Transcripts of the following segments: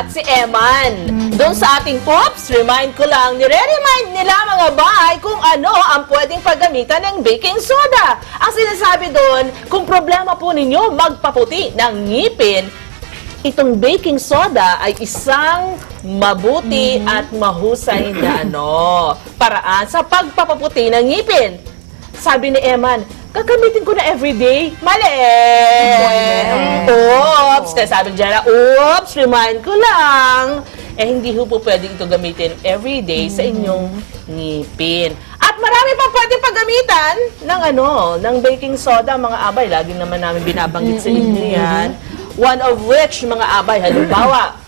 at si Eman. Doon sa ating Pops, remind ko lang, nire-remind nila mga bay kung ano ang pwedeng paggamitan ng baking soda. Ang sinasabi doon, kung problema po ninyo magpaputi ng ngipin, itong baking soda ay isang mabuti at mahusay na paraan sa pagpapaputi ng ngipin. Sabi ni Eman, gagamitin ko na everyday. Mali! Oops! Kaya sabi ni Jera, oops! Remind ko lang. Hindi po pwede ito gamitin everyday sa inyong ngipin. At marami pang pwede paggamitan ng baking soda, mga abay. Lagi naman namin binabanggit sa inyo yan. One of which, mga abay, halimbawa,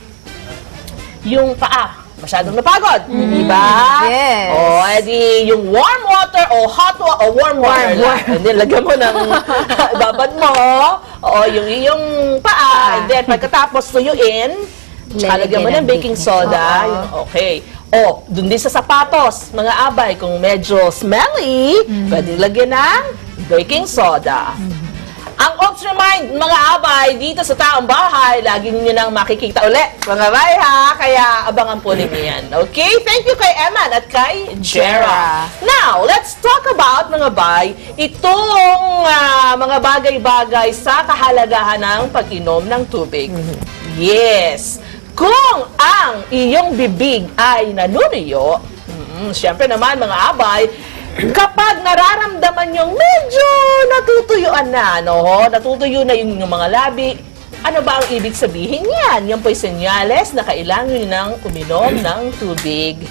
yung paa. Masyadong napagod, di ba? Yes. O, edi yung warm water o hot water o warm water lang. Hindi, lagyan mo ng babad mo. O, yung iyong paa. And then, pagkatapos tuyuin, tsaka lagyan mo ng baking soda. Okay. O, dun din sa sapatos, mga abay, kung medyo smelly, pwedeng lagyan ng baking soda. Ang Ops Remind, mga abay, dito sa taong bahay, lagi niyo nang makikita ulit, mga abay ha, kaya abangan po ninyo yan. Okay? Thank you kay Eman at kay Jera. Now, let's talk about, mga abay, itong mga bagay-bagay sa kahalagahan ng pag-inom ng tubig. Yes! Kung ang iyong bibig ay nanunuyo, siyempre naman, mga abay, kapag nararamdaman yung medyo natutuyuan na, natutuyo na yung mga labi, ano ba ang ibig sabihin yan? Yan po'y senyales na kailangan nyo nang uminom ng tubig.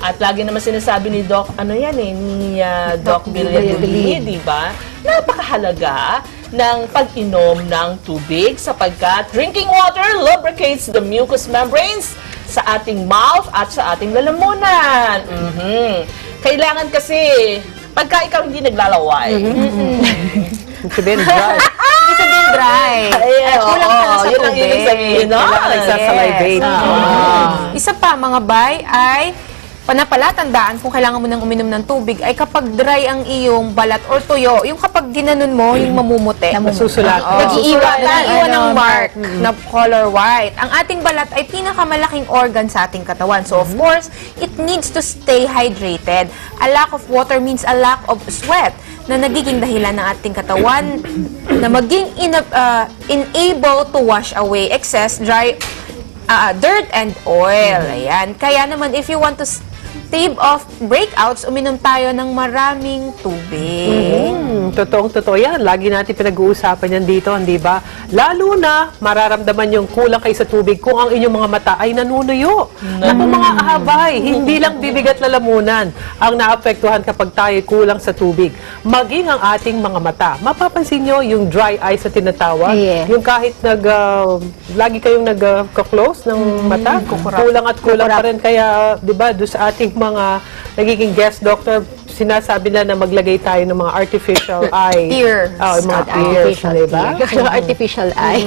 At lagi naman sinasabi ni Doc, ni Doc Villabili, di ba? Napakahalaga ng pag-inom ng tubig sapagkat drinking water lubricates the mucous membranes sa ating mouth at sa ating lalamunan. Kailangan kasi, pagka ikaw hindi naglalaway. Sabihin dry. Ibig sabihin dry. Kulang ka na sa yun ang tubig. ibig sabihin, no? Nagsasalivate. Isa pa, mga bay, ay panapalatandaan kung kailangan mo nang uminom ng tubig ay kapag dry ang iyong balat or tuyo, yung kapag ginanon mo, yung mamumuti. Nasusulat. Nag-iiwan ng mark na color white. Ang ating balat ay pinakamalaking organ sa ating katawan. So, of course, it needs to stay hydrated. A lack of water means a lack of sweat na nagiging dahilan ng ating katawan na maging unable to wash away excess dry dirt and oil. Ayan. Kaya naman, if you want to stave off breakouts, uminom tayo ng maraming tubig. Totoong-totoo yan. Lagi natin pinag-uusapan yan dito, hindi ba? Lalo na, mararamdaman yung kulang kayo sa tubig kung ang inyong mga mata ay nanunuyo. Naku mga ahabay, hindi lang bibig at lalamunan ang naapektuhan kapag tayo kulang sa tubig. Maging ang ating mga mata. Mapapansin nyo yung dry eyes na tinatawag. Yung kahit lagi kayong nag-close ng mata, kulang at kulang pa rin. Kaya, di ba, doon sa ating mga nagiging guest doctor, sinasabi na maglagay tayo ng mga artificial eye. Tears. Mga tears, diba? Artificial eye.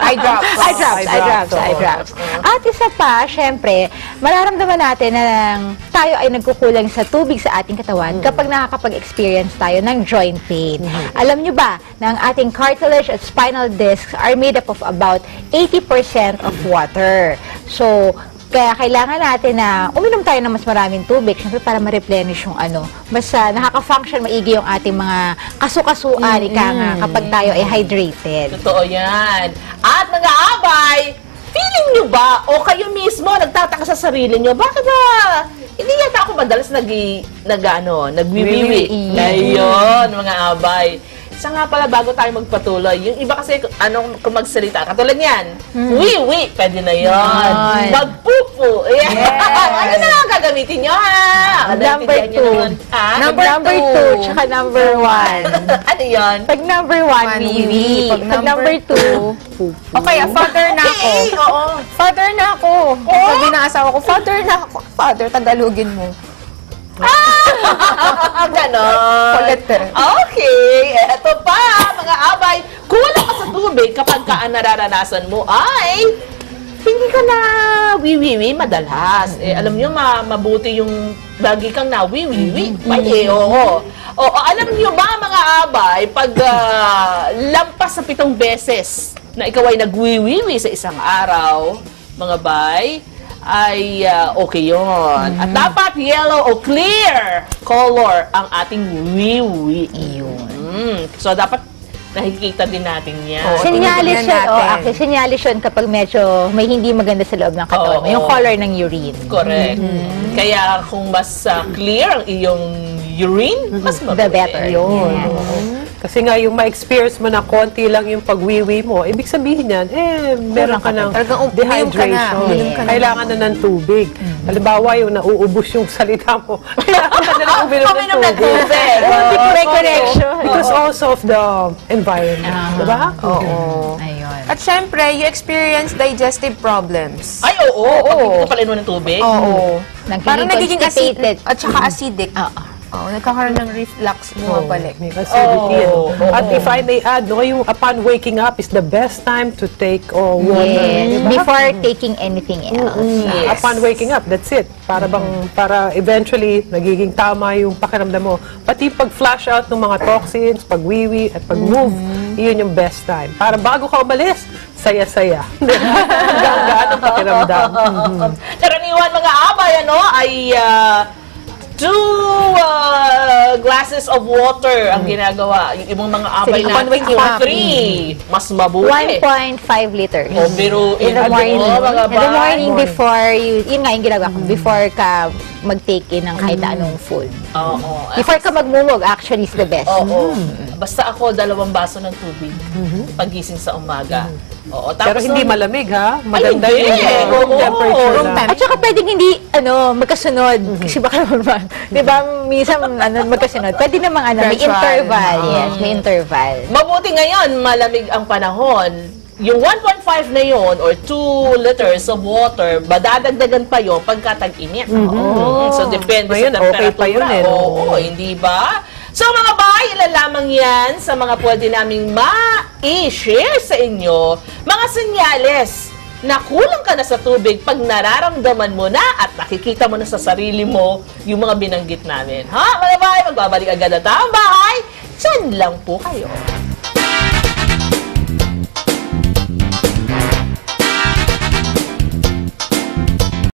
Eye drops. Eye drops. At isa pa, syempre, mararamdaman natin na tayo ay nagkukulang sa tubig sa ating katawan kapag nakakapag-experience tayo ng joint pain. Alam nyo ba na ang ating cartilage at spinal discs are made up of about 80% of water. So, kaya kailangan natin na uminom tayo ng mas maraming tubig, syempre para ma-replenish yung mas nakaka-function maigi yung ating mga kasukasuan, kapag tayo ay hydrated. Totoo yan. At mga abay, feeling nyo ba o kayo mismo nagtataka sa sarili nyo, bakit ba hindi yata ako madalas nagwiwiwi? Ayun, mga abay. Isa nga pala, bago tayo magpatuloy, yung iba kasi, kung magsalita, katulad yan, wiwi, pwede na yun. Magpupu, ano na lang gagamitin nyo, ha? Number 2. Number 2, tsaka number 1. Ano yun? Pag number 1, wiwi. Pag number 2, Okay, father na ako. Father na ako. Sabi ng asawa ko, father na ako. Father, Tagalogin mo. Ganon. Okay, eto pa, mga abay. Kulang ka sa tubig kapag ang nararanasan mo ay hindi ka na wiwiwi madalas. Alam nyo, mabuti yung lagi kang na wiwiwi. Alam nyo ba, mga abay, pag lampas sa 7 beses na ikaw ay nagwiwiwi sa isang araw, mga bay, ay okay yun. At dapat yellow o clear color ang ating wiwi. So, dapat nakikita din natin yan. Sinyalis tingnan yun, natin. actually, sinyalis yun kapag medyo may hindi maganda sa loob ng katawan mo. Oo. Yung color ng urine. Correct. Kaya kung mas clear ang iyong urine, mas mabuti. The better. Yun. Yes. Kasi nga, yung ma-experience mo na konti lang yung pagwiwi mo, ibig sabihin yan, meron ka ng Talagang uminom ka na. dehydration. Uminom ka na. Kailangan na ng tubig. Halimbawa, yung nauubos yung salita mo, kailangan ka na lang uminom ng tubig. May correction. Because also of the environment. Diba? Oo. Ayun. At syempre, you experience digestive problems. Ay, oo. Pag hindi ko pala inuman ng tubig. Oo. Parang nagiging constipated. acidic. At saka acidic. Oo, nagkakaroon ng reflux, bumabalik. May acidity. Oo, oo. At if I may add, no, yung upon waking up is the best time to take water. Yes. Diba? Before taking anything else. Yes. Upon waking up, that's it. Para eventually, nagiging tama yung pakiramdam mo. Pati pag-flush out ng mga toxins, pag-wiwi, at pag-move, yun yung best time. Para bago ka umalis, saya-saya. Hanggang ang pakiramdam. Karaniwan mga abay, ay 2 glasses of water ang ginagawa. Yung ibang mga abay Upon natin, waking up. 3. Mas mabuti. 1.5 liters. O, biruin. In the morning. Mga In the morning bay. before you, yun nga yung ginagawa ko, before ka mag-take in ng kahit anong food. Oo. Before ka magmumog, actually is the best. Oo. Basta ako, 2 baso ng tubig. Pagising sa umaga. Oo. Pero hindi nun- malamig, ha? Maganda hindi. yung room Oo, temperature room lang. At saka pwedeng hindi, magkasunod. Kasi baka naman, di ba, minsan, magkasunod. Pwede namang, may Gradual. interval. Yes, may interval. Mabuti ngayon, malamig ang panahon. Yung 1.5 na yon or 2 liters of water, badadagdagan pa yon pagka tag-init. So, depende Ngayon, sa okay temperatura. pa yun eh, no? Oo, hindi ba? So, mga bay, ilan lamang yan sa mga pwede naming ma-i-share sa inyo. Mga senyales na kulang ka na sa tubig pag nararamdaman mo na at nakikita mo na sa sarili mo yung mga binanggit namin. Ha, mga bay, magbabalik agad na tayong bahay. Diyan lang po kayo.